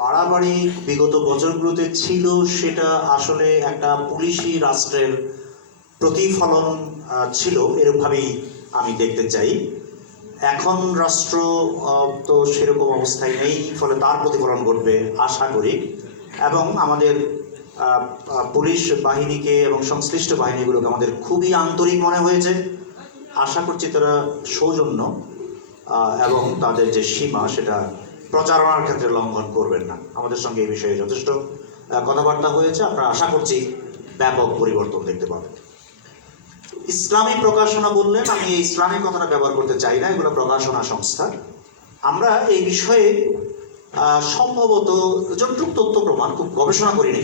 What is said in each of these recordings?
বাড়াবাড়ি বিগত বছরগুলোতে ছিল সেটা আসলে একটা পুলিশি রাষ্ট্রের প্রতিফলন ছিল, এরকমভাবেই আমি দেখতে চাই। এখন রাষ্ট্র তো সেরকম অবস্থায় নেই, ফলে তার প্রতিফলন ঘটবে আশা করি। এবং আমাদের পুলিশ বাহিনীকে এবং সংশ্লিষ্ট বাহিনীগুলোকে আমাদের খুবই আন্তরিক মনে হয়েছে। আশা করছি তারা সৌজন্য এবং তাদের যে সীমা সেটা প্রচারণার ক্ষেত্রে লঙ্ঘন করবেন না। আমাদের সঙ্গে এই বিষয়ে যথেষ্ট কথাবার্তা হয়েছে। আমরা আশা করছি ব্যাপক পরিবর্তন দেখতে পাবেন। ইসলামী প্রকাশনা বললেন, আমি এই ইসলামী কথাটা ব্যবহার করতে চাই না, এগুলো প্রকাশনা সংস্থা। আমরা এই বিষয়ে সম্ভবত যতটুক তথ্য প্রমাণ, খুব গবেষণা করিনি,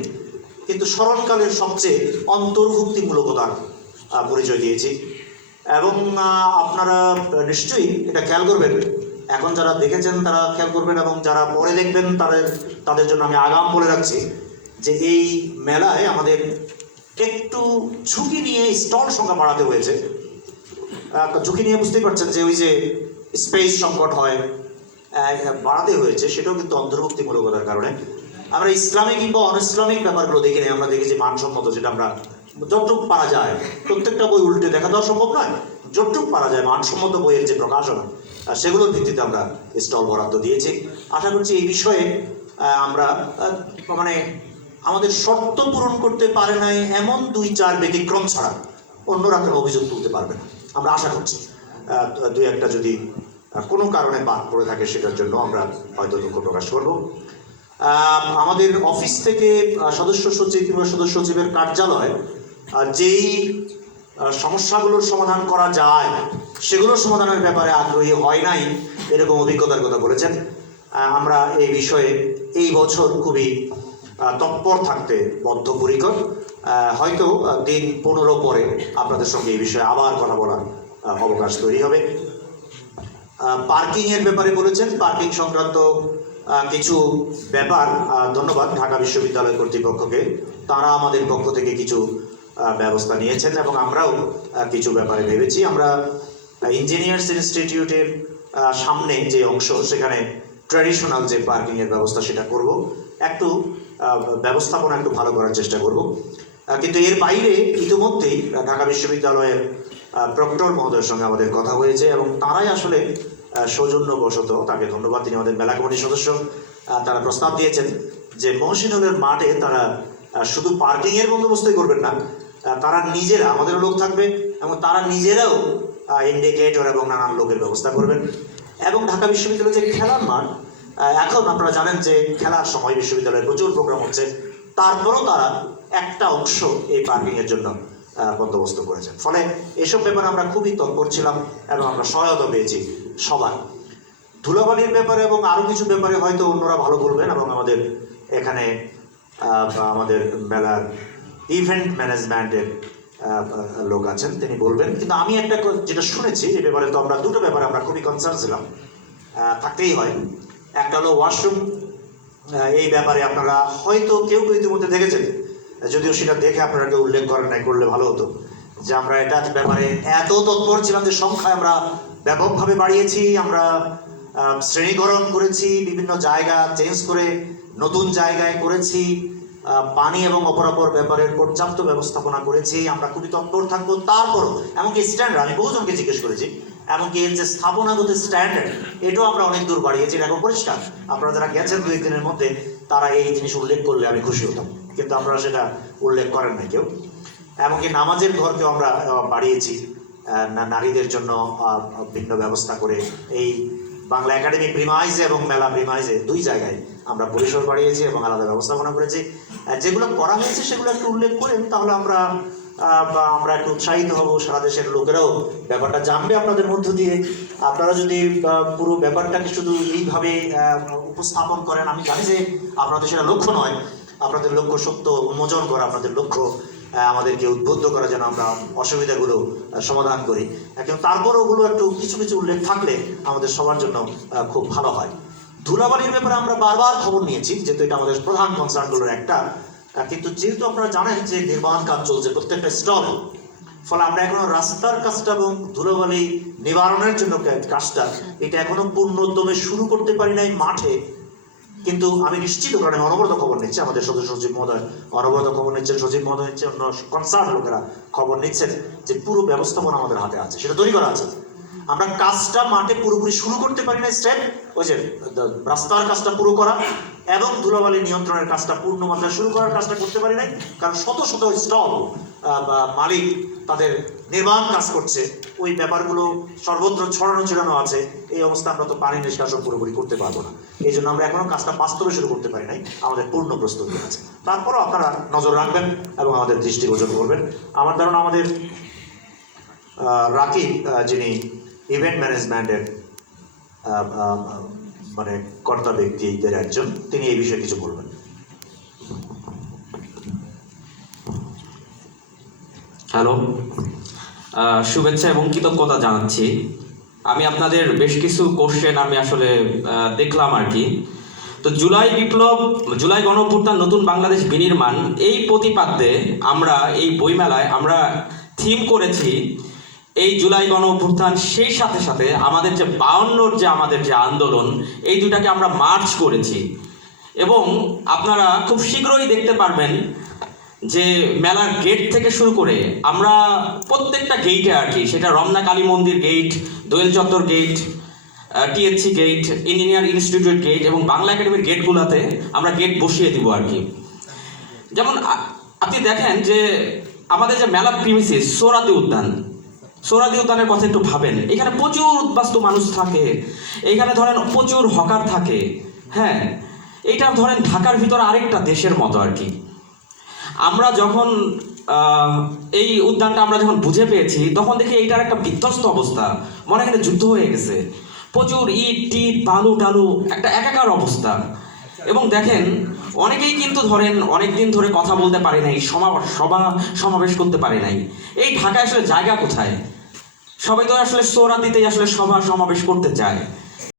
কিন্তু স্মরণকালের সবচেয়ে অন্তর্ভুক্তিমূলকতার পরিচয় দিয়েছি। এবং আপনারা নিশ্চয়ই এটা খেয়াল করবেন এখন যারা দেখেছেন তারা খেয়াল করবেন এবং যারা পরে দেখবেন তাদের তাদের জন্য আমি আগাম বলে রাখছি যে এই মেলায় আমাদের একটু ঝুঁকি নিয়ে স্টল সংখ্যা বাড়াতে হয়েছে। ঝুঁকি নিয়ে বুঝতেই পারছেন যে ওই যে স্পেস সংকট হয় বাড়াতে হয়েছে, সেটাও কিন্তু অন্তর্ভুক্তিমূলকতার কারণে। আমরা ইসলামিক কিংবা অন ইসলামিক ব্যাপারগুলো দেখি নাই, আমরা দেখেছি মানসম্মত যেটা আমরা যতটুক পারা যায়। প্রত্যেকটা বই উল্টে দেখা দেওয়া সম্ভব নয়। যতটুক পারা যায়, মানসম্মত বইয়ের যে প্রকাশন সেগুলোর ভিত্তিতে আমরা স্টল বরাদ্দ দিয়েছি। আশা করছি এই বিষয়ে আমরা মানে আমাদের শর্ত পূরণ করতে পারে নাই এমন দুই চার ব্যতিক্রম ছাড়া। অন্যরা কোনো অভিযোগ তুলতে পারবে না। আমরা আশা করছি দুই একটা যদি কোনো কারণে বাদ পড়ে থাকে সেটার জন্য আমরা হয়তো দুঃখ প্রকাশ করব। আমাদের অফিস থেকে সদস্য সচিব কিংবা সদস্য সচিবের কার্যালয় যেই সমস্যাগুলোর সমাধান করা যায়, সেগুলোর সমাধানের ব্যাপারে আগ্রহী হয় নাই, এরকম অভিজ্ঞতার কথা বলেছেন। আমরা এই বিষয়ে এই বছর খুবই তৎপর থাকতে বদ্ধপরিকর। হয়তো দিন পনেরো পরে আপনাদের সঙ্গে এই বিষয়ে আবার কথা বলার অবকাশ তৈরি হবে। পার্কিংয়ের ব্যাপারে বলেছেন, পার্কিং সংক্রান্ত কিছু ব্যাপার ধন্যবাদ ঢাকা বিশ্ববিদ্যালয় কর্তৃপক্ষকে। তারা আমাদের পক্ষ থেকে কিছু ব্যবস্থা নিয়েছেন এবং আমরাও কিছু ব্যাপারে ভেবেছি। আমরা ইঞ্জিনিয়ার্স ইনস্টিটিউটের সামনে যে অংশ, সেখানে ট্র্যাডিশনাল যে পার্কিংয়ের ব্যবস্থা সেটা করব। একটু ব্যবস্থাপনা একটু ভালো করার চেষ্টা করব। কিন্তু এর বাইরে ইতিমধ্যেই ঢাকা বিশ্ববিদ্যালয়ের প্রক্টর মহোদয়ের সঙ্গে আমাদের কথা হয়েছে এবং তারাই আসলে সৌজন্যবশত তাকে ধন্যবাদ। তিনি আমাদের মেলা কমিটির সদস্য। তারা প্রস্তাব দিয়েছেন যে মহসিনুলের মাঠে তারা শুধু পার্কিংয়ের বন্দোবস্তই করবেন না তারা নিজেরা, আমাদেরও লোক থাকবে এবং তারা নিজেরাও ইন্ডিকেটর এবং নানান লোকের ব্যবস্থা করবেন। এবং ঢাকা বিশ্ববিদ্যালয়ের যে খেলার মাঠ এখন আপনারা জানেন যে খেলার সময় বিশ্ববিদ্যালয়ে প্রচুর প্রোগ্রাম হচ্ছে। তারপরও তারা একটা অংশ এই পার্কিং এর জন্য বন্দোবস্ত করেছেন। ফলে এসব ব্যাপারে আমরা খুবই তৎপর ছিলাম এবং আমরা সহায়তা পেয়েছি সবার। ধুলাবালির ব্যাপারে এবং আরও কিছু ব্যাপারে হয়তো অন্যরা ভালো বলবেন এবং আমাদের এখানে আমাদের মেলার ইভেন্ট ম্যানেজমেন্টের লোক আছেন, তিনি বলবেন। কিন্তু আমি একটা যেটা শুনেছি যে ব্যাপারে তো আমরা দুটো ব্যাপারে আমরা খুবই কনসার্ন ছিলাম। থাকতেই হয়। একটা হলো ওয়াশরুম এই ব্যাপারে আপনারা হয়তো কেউ কেউ ইতিমধ্যে দেখেছেন। যদিও সেটা দেখে আপনারা কেউ উল্লেখ করেন নাই, করলে ভালো হতো। যে আমরা এটা ব্যাপারে এত তৎপর ছিলাম যে সংখ্যায় আমরা ব্যাপকভাবে বাড়িয়েছি, আমরা শ্রেণীকরণ করেছি, বিভিন্ন জায়গা চেঞ্জ করে, নতুন জায়গায় করেছি। পানি এবং অপরাপর ব্যাপারের পর্যাপ্ত ব্যবস্থাপনা করেছি, আমরা খুবই তৎপর থাকব। তারপরও, এমনকি স্ট্যান্ডার্ড আমি বহুজনকে জিজ্ঞেস করেছি, এমনকি এর যে স্থাপনাগত স্ট্যান্ডার্ড এটাও আমরা অনেক দূর বাড়িয়েছি এটা এখন পরিষ্কার। আপনারা যারা গেছেন দুই দিনের মধ্যে, তারা এই জিনিস উল্লেখ করলে আমি খুশি হতাম, কিন্তু আপনারা সেটা উল্লেখ করেন না কেউ। এমনকি নামাজের ঘরকেও আমরা বাড়িয়েছি নারীদের জন্য ভিন্ন ব্যবস্থা করে এই বাংলা একাডেমি প্রিমাইজে এবং মেলা প্রিমাইজে দুই জায়গায় আমরা পরিসর বাড়িয়েছি এবং আলাদা ব্যবস্থাপনা করেছি। যেগুলো করা হয়েছে সেগুলো একটু উল্লেখ করেন, তাহলে আমরা বা আমরা একটু উৎসাহিত হব সারা দেশের লোকেরাও। ব্যাপারটা জানবে আপনাদের মধ্য দিয়ে। আপনারা যদি পুরো ব্যাপারটাকে শুধু এইভাবে উপস্থাপন করেন, আমি জানি যে আপনাদের সেটা লক্ষ্য নয়। আপনাদের লক্ষ্য সত্য উন্মোচন করা, আপনাদের লক্ষ্য আমাদেরকে উদ্বুদ্ধ করার জন্য আমরা অসুবিধাগুলো সমাধান করি। কিন্তু তারপরও ওগুলো একটু কিছু কিছু উল্লেখ থাকলে আমাদের সবার জন্য খুব ভালো হয়। ধুলাবালির ব্যাপারে আমরা বারবার খবর নিয়েছি, যেহেতু এটা আমাদের প্রধান কনসার্নগুলোর একটা। কিন্তু যেহেতু আপনারা জানেন যে নির্মাণ কাজ চলছে প্রত্যেকটা স্টল ফলে আমরা এখনও রাস্তার কাজটা এবং ধুলোবালি নিবারণের জন্য কাজটা, এটা এখনও পূর্ণোদ্যমে শুরু করতে পারি নাই মাঠে। কিন্তু আমি নিশ্চিত কারণ অনবরত খবর নিচ্ছি, আমাদের সদস্য সচিব মহোদয় অনবরত খবর নিচ্ছেন, সচিব মহোদয় নিচ্ছেন অন্য কনসার্ন লোকেরা খবর নিচ্ছেন যে পুরো ব্যবস্থাপনা আমাদের হাতে আছে, সেটা তৈরি করা আছে। আমরা কাজটা মাঠে পুরোপুরি শুরু করতে পারি না স্টেপ ওই যে রাস্তার কাজটা পুরো করা এবং ধুলাবালি নিয়ন্ত্রণের কাজটা পূর্ণ মাত্রায় শুরু করার কাজটা করতে পারি নাই, কারণ শত শত স্টল মালিক তাদের নির্মাণ কাজ করছে, ওই ব্যাপারগুলো সর্বত্র ছড়ানো ছড়ানো আছে, এই অবস্থা আমরা তো পানি নিষ্কাশন পুরোপুরি করতে পারব না। এই জন্য আমরা এখনও কাজটা বাস্তবে শুরু করতে পারি নাই, আমাদের পূর্ণ প্রস্তুতি আছে। তারপরও আপনারা নজর রাখবেন এবং আমাদের দৃষ্টিগোচর করবেন। আমার ধারণা আমাদের রাকিব যিনি ইভেন্ট ম্যানেজমেন্টের মানে কর্তা ব্যক্তিদের একজন, তিনি এই বিষয়ে কিছু বলবেন। হ্যালো। শুভেচ্ছা এবং কৃতজ্ঞতা জানাচ্ছি। আমি আপনাদের বেশ কিছু কোশ্চেন আমি আসলে দেখলাম আর কি। তো জুলাই বিপ্লব, জুলাই গণঅভ্যুত্থান, নতুন বাংলাদেশ বিনির্মাণ, এই প্রতিপাদ্যে আমরা, এই বইমেলায় আমরা থিম করেছি এই জুলাই গণ অভ্যুত্থান সেই সাথে সাথে আমাদের যে বাউন্নর যে আমাদের যে আন্দোলন, এই দুটাকে আমরা মার্চ করেছি। এবং আপনারা খুব শীঘ্রই দেখতে পারবেন যে মেলার গেট থেকে শুরু করে আমরা প্রত্যেকটা গেইটে আর কি, সেটা রমনা কালী মন্দির gate Doel Chattar gate TSC gate engineer institute gate এবং বাংলা একাডেমির গেটগুলোতে আমরা গেট বসিয়ে দিব আর কি। যেমন আপনি দেখেন যে আমাদের যে মেলা প্রিমিসিস সোরাদি উদ্যান সোরাদি উদ্যানের কথা একটু ভাবেন। এখানে প্রচুর উদ্বাস্তু মানুষ থাকে, এখানে ধরেন প্রচুর হকার থাকে হ্যাঁ? এইটা ধরেন ঢাকার ভিতরে আরেকটা দেশের মতো আর কি। আমরা যখন এই উদ্যানটা আমরা যখন বুঝে পেয়েছি, তখন দেখি এইটার একটা বিধ্বস্ত অবস্থা। মনে হয় যুদ্ধ হয়ে গেছে। প্রচুর ইট টিট বালু টালু একটা একাকার অবস্থা। এবং দেখেন, অনেকেই কিন্তু ধরেন অনেক দিন ধরে কথা বলতে পারে নাই সভা সভা সমাবেশ করতে পারে নাই। এই ঢাকায় আসলে জায়গা কোথায়? সবাই তো আসলে সোরাদিতেই আসলে সভা সমাবেশ করতে চায়।